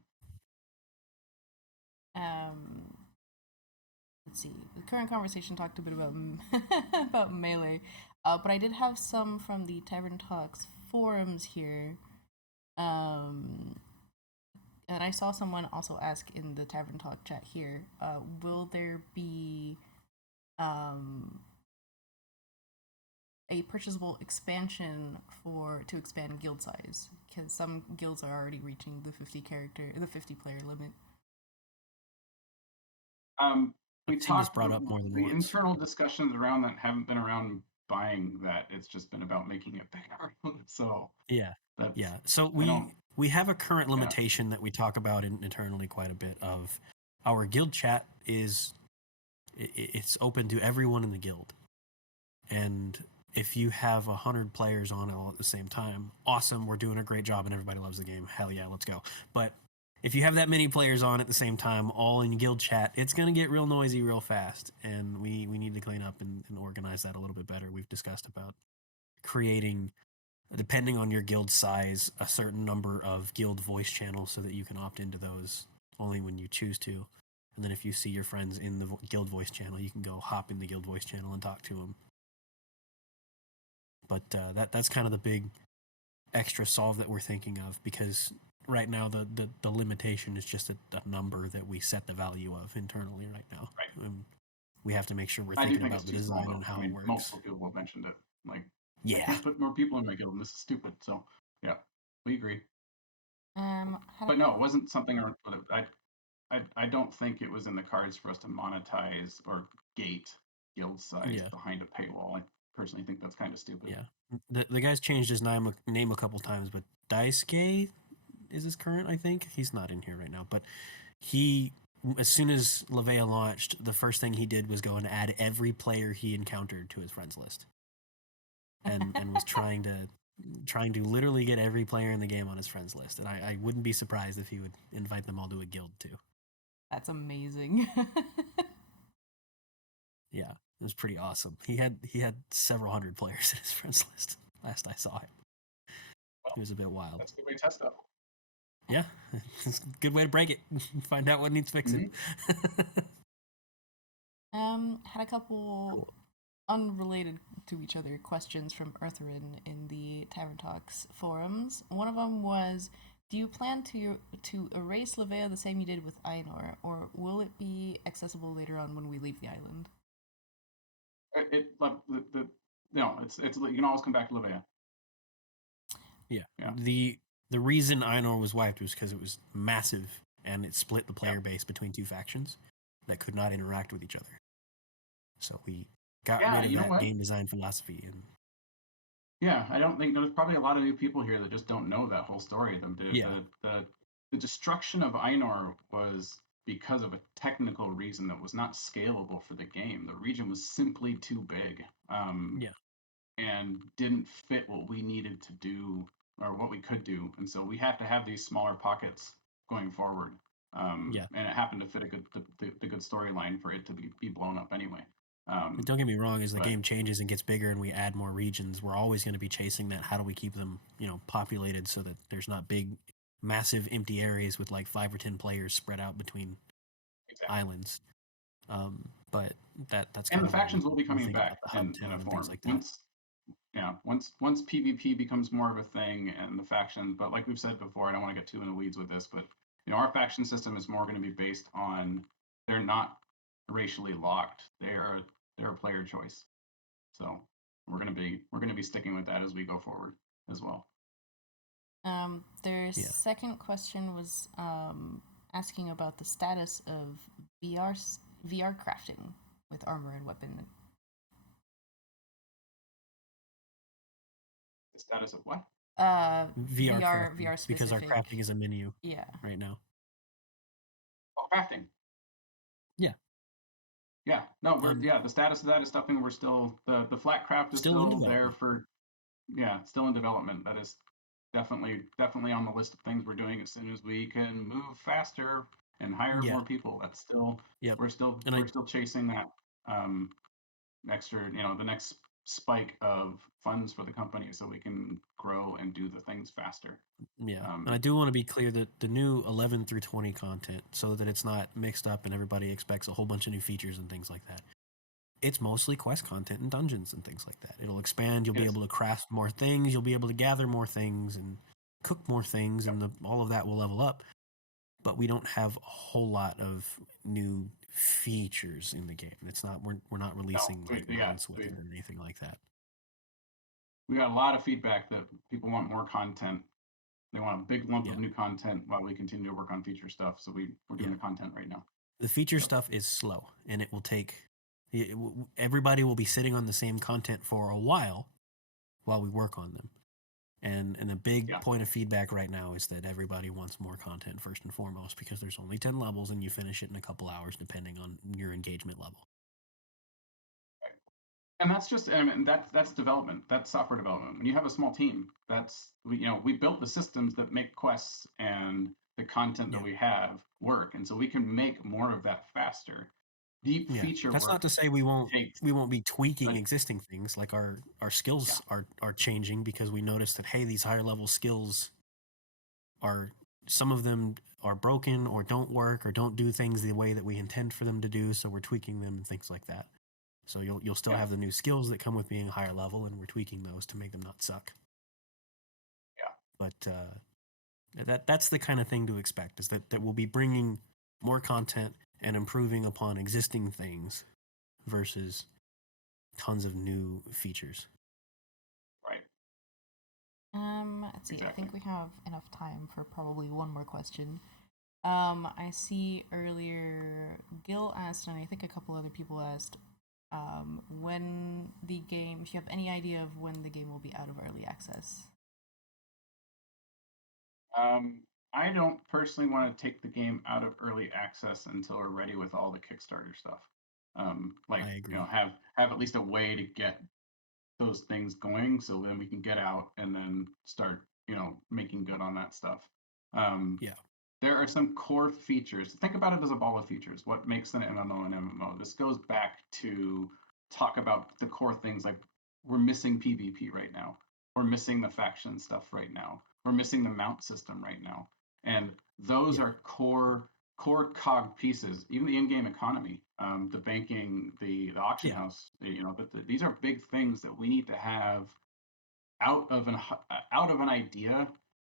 Let's see. The current conversation talked a bit about about Melee, but I did have some from the Tavern Talks forums here. And I saw someone also ask in the Tavern Talk chat here, will there be a purchasable expansion to expand guild size? Because some guilds are already reaching the 50 player limit. We talked brought up more than the once. Internal discussions around that haven't been around buying that. It's just been about making it bigger. So So we have a current limitation that we talk about internally quite a bit of. Our guild chat it's open to everyone in the guild, and if you have 100 players on it all at the same time, awesome, we're doing a great job and everybody loves the game. Hell yeah, let's go. But if you have that many players on at the same time, all in guild chat, it's going to get real noisy real fast, and we need to clean up and organize that a little bit better. We've discussed about creating, depending on your guild size, a certain number of guild voice channels so that you can opt into those only when you choose to. And then if you see your friends in the guild voice channel, you can go hop in the guild voice channel and talk to them. But that's kind of the big extra solve that we're thinking of, because right now the limitation is just a number that we set the value of internally right now. Right. We have to make sure we're thinking about the design and how it works. Multiple people have mentioned it. Like, I can't put more people in my guild, and this is stupid. So, yeah, we agree. But no, it wasn't something. I don't think it was in the cards for us to monetize or gate guild size behind a paywall. I personally think that's kind of stupid. Yeah, the guy's changed his name a couple times, but Daisuke is his current, I think. He's not in here right now, but he, as soon as Levea launched, the first thing he did was go and add every player he encountered to his friends list, and was trying to literally get every player in the game on his friends list. And I wouldn't be surprised if he would invite them all to a guild too. That's amazing. Yeah, it was pretty awesome. He had several hundred players in his friends list last I saw him. It was a bit wild. That's a good way to test that. Yeah, it's a good way to break it. Find out what needs fixing. Had a couple unrelated to each other questions from Eartherin in the Tavern Talks forums. One of them was, do you plan to erase Levea the same you did with Ainur, or will it be accessible later on when we leave the island? It's you can always come back to Levea. Yeah. The reason Ainur was wiped was because it was massive and it split the player base between two factions that could not interact with each other. So we got rid of that game design philosophy. And I don't think there's probably a lot of new people here that just don't know that whole story. The destruction of Ainur was because of a technical reason that was not scalable for the game. The region was simply too big. And didn't fit what we needed to do or what we could do, and so we have to have these smaller pockets going forward. And it happened to fit the good storyline for it to be blown up anyway. Don't get me wrong, as the game changes and gets bigger and we add more regions, we're always going to be chasing that. How do we keep them, populated so that there's not big, massive empty areas with like 5 or 10 players spread out between islands? But that's and the factions will be coming back in a form like that. Once PvP becomes more of a thing and the factions, but like we've said before, I don't want to get too in the weeds with this, but our faction system is more going to be based on, they're not racially locked. They're a player choice. So we're going to be sticking with that as we go forward as well. Their second question was asking about the status of VR crafting with armor and weapon. The status of what? VR specific. Because our crafting is a menu right now. Oh, crafting. Yeah. No, we're the status of that is something we're still, the flat craft is still there for yeah, still in development. That is definitely on the list of things we're doing as soon as we can move faster and hire Yeah. more people. That's still Yep. we're still And we're still chasing that extra, the next spike of funds for the company so we can grow and do the things faster. yeah, and I do want to be clear that the new 11 through 20 content, so that it's not mixed up and everybody expects a whole bunch of new features and things like that. It's mostly quest content and dungeons and things like that. It'll expand. You'll be able to craft more things. You'll be able to gather more things and cook more things, and all of that will level up. But we don't have a whole lot of new features in the game. It's not we're not releasing like mods with it or anything like that. We got a lot of feedback that people want more content. They want a big lump of new content while we continue to work on feature stuff. So we're doing the content right now. The feature stuff is slow, and it will take. Everybody will be sitting on the same content for a while we work on them. And a big point of feedback right now is that everybody wants more content first and foremost, because there's only 10 levels and you finish it in a couple hours depending on your engagement level. And that's just, that's development. That's software development. When you have a small team, we built the systems that make quests and the content that we have work, and so we can make more of that faster. Deep feature That's work. Not to say we won't be tweaking existing things. Like our skills are changing, because we noticed that, hey, these higher level skills some of them are broken or don't work or don't do things the way that we intend for them to do, so we're tweaking them and things like that. So you'll still have the new skills that come with being higher level, and we're tweaking those to make them not suck. But that's the kind of thing to expect, is that we'll be bringing more content and improving upon existing things versus tons of new features. Right. Let's see. Exactly. I think we have enough time for probably one more question. I see earlier Gil asked, and I think a couple other people asked, when the game, if you have any idea of when the game will be out of early access. I don't personally want to take the game out of early access until we're ready with all the Kickstarter stuff. I agree. Have at least a way to get those things going, so then we can get out and then start, making good on that stuff. There are some core features. Think about it as a ball of features. What makes an MMO an MMO? This goes back to talk about the core things, like we're missing PvP right now. We're missing the faction stuff right now. We're missing the mount system right now. And those are core cog pieces. Even the in-game economy, the banking, the auction house. But these are big things that we need to have out of an idea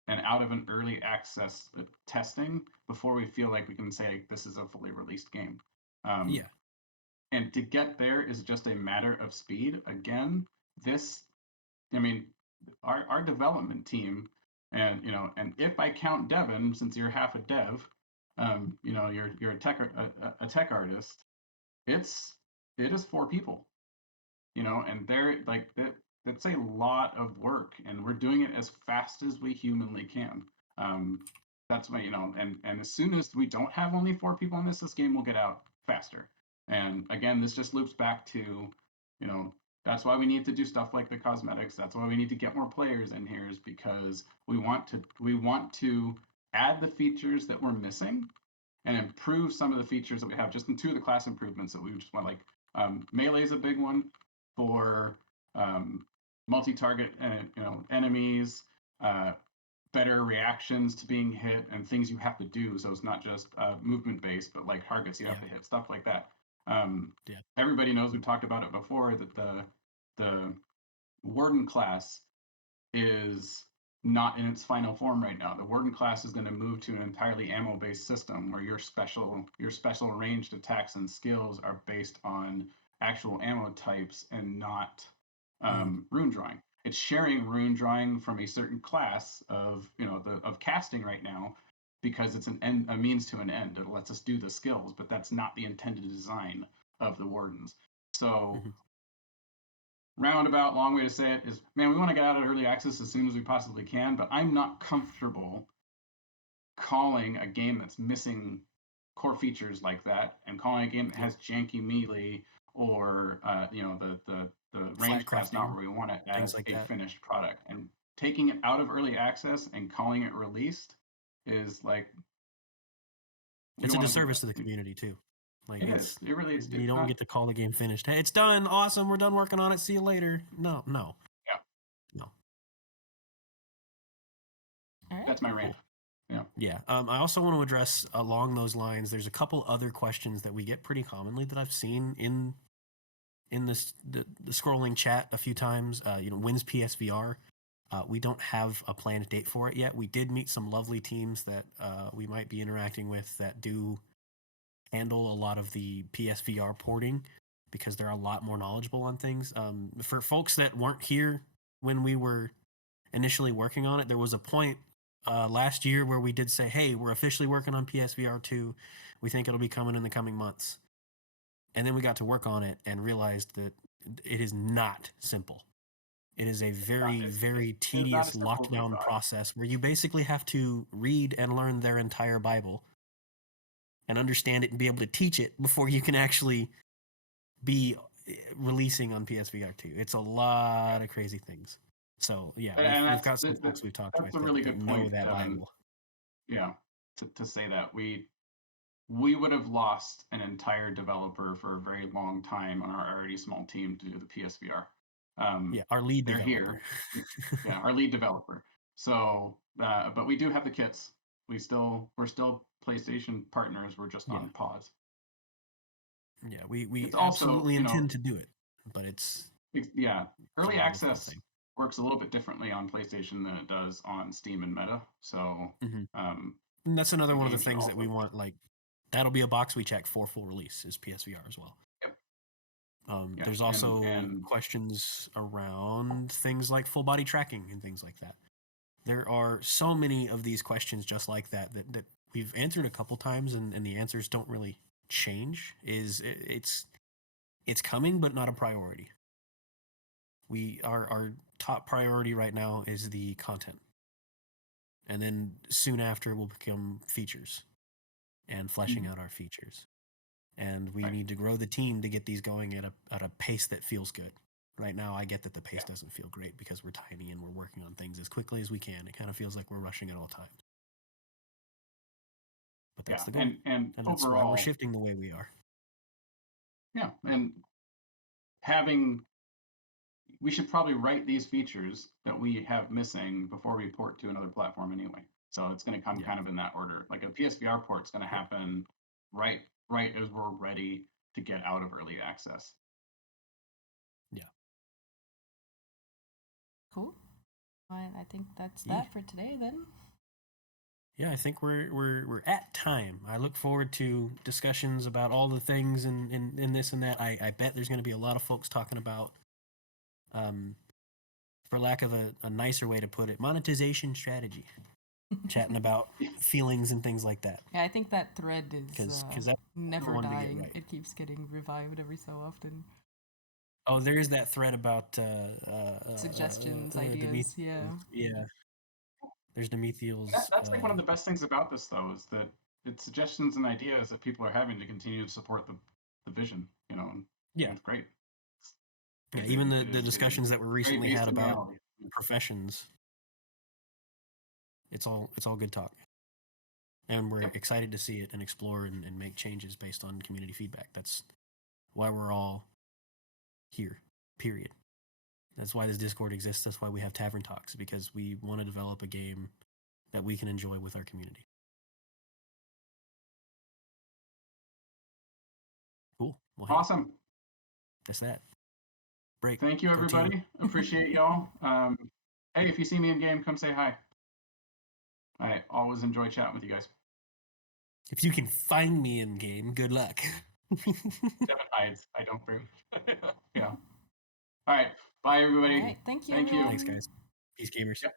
and out of an early access testing before we feel like we can say this is a fully released game. And to get there is just a matter of speed. Again, our development team, and if I count Devin, since you're half a dev, you're a tech artist. It is 4 people, and they're like that. That's a lot of work, and we're doing it as fast as we humanly can. That's why, and as soon as we don't have only 4 people in this game will get out faster. And again, this just loops back to, that's why we need to do stuff like the cosmetics. That's why we need to get more players in here, is because we want to add the features that we're missing and improve some of the features that we have. Just in 2 of the class improvements that we just want, like melee is a big one for multi-target enemies, better reactions to being hit, and things you have to do. So it's not just movement based, but like targets you have to hit, stuff like that. Everybody knows, we've talked about it before, that the warden class is not in its final form right now. The warden class is going to move to an entirely ammo based system where your special ranged attacks and skills are based on actual ammo types and not rune drawing. It's sharing rune drawing from a certain class of of casting right now, because it's a means to an end. It lets us do the skills, but that's not the intended design of the wardens. So roundabout, long way to say it is, man, we want to get out of early access as soon as we possibly can, but I'm not comfortable calling a game that's missing core features like that, and calling a game that has janky melee or the range class not where we want it as like a that. finished product. And taking it out of early access and calling it released is like it's a disservice to the community too. Like it is. It really is. You don't get to call the game finished. Hey, it's done. Awesome. We're done working on it. See you later. No. Yeah. No. All right. That's my rant. Yeah. Yeah. I also want to address along those lines. There's a couple other questions that we get pretty commonly that I've seen in the scrolling chat a few times. When's PSVR? We don't have a planned date for it yet. We did meet some lovely teams that we might be interacting with that do handle a lot of the PSVR porting because they're a lot more knowledgeable on things. For folks that weren't here when we were initially working on it, there was a point last year where we did say, hey, we're officially working on PSVR 2. We think it'll be coming in the coming months. And then we got to work on it and realized that it is not simple. It is a very, very tedious lockdown process where you basically have to read and learn their entire Bible and understand it and be able to teach it before you can actually be releasing on PSVR 2. It's a lot of crazy things. So yeah, we've got some folks we've talked with. That's a really good point. That Bible. Yeah, to say that we would have lost an entire developer for a very long time on our already small team to do the PSVR. Our lead developer. Yeah, our lead developer. So, but we do have the kits. We're still PlayStation partners. We're just on pause. Yeah, we absolutely intend to do it, but it's early access works a little bit differently on PlayStation than it does on Steam and Meta. So, and that's another one of the things that we want. Like, that'll be a box we check for full release is PSVR as well. Yep. There's also questions around things like full body tracking and things like that. There are so many of these questions just like that we've answered a couple times and the answers don't really change. It's coming, but not a priority. Our top priority right now is the content. And then soon after will become features and fleshing out our features. And we need to grow the team to get these going at a pace that feels good. Right now, I get that the pace doesn't feel great because we're tiny and we're working on things as quickly as we can. It kind of feels like we're rushing at all times. But that's the goal. And that's overall, why we're shifting the way we are. Yeah, and we should probably write these features that we have missing before we port to another platform anyway. So it's going to come kind of in that order. Like a PSVR port is going to happen right as we're ready to get out of early access. Yeah. Cool. I think that's that for today then. Yeah, I think we're at time. I look forward to discussions about all the things and this and that. I bet there's going to be a lot of folks talking about, for lack of a nicer way to put it, monetization strategy. Chatting about feelings and things like that. Yeah, I think that thread is because that's never dying. It keeps getting revived every so often. Oh, there is that thread about suggestions, ideas. Yeah. There's Demethiel's. That's like one of the best things about this, though, is that it's suggestions and ideas that people are having to continue to support the vision. And it's great. Yeah, even the discussions that were recently had about professions. It's all good talk. And we're excited to see it and explore and make changes based on community feedback. That's why we're all here, period. That's why this Discord exists. That's why we have Tavern Talks, because we want to develop a game that we can enjoy with our community. Cool. Well, awesome. That's that. Break. Thank you, everybody. Appreciate y'all. Hey, if you see me in game, come say hi. I always enjoy chatting with you guys. If you can find me in game, good luck. Devin hides. I don't prove. Yeah. All right. Bye, everybody. All right. Thank you. Thank you. Thanks, guys. Peace, gamers. Yep.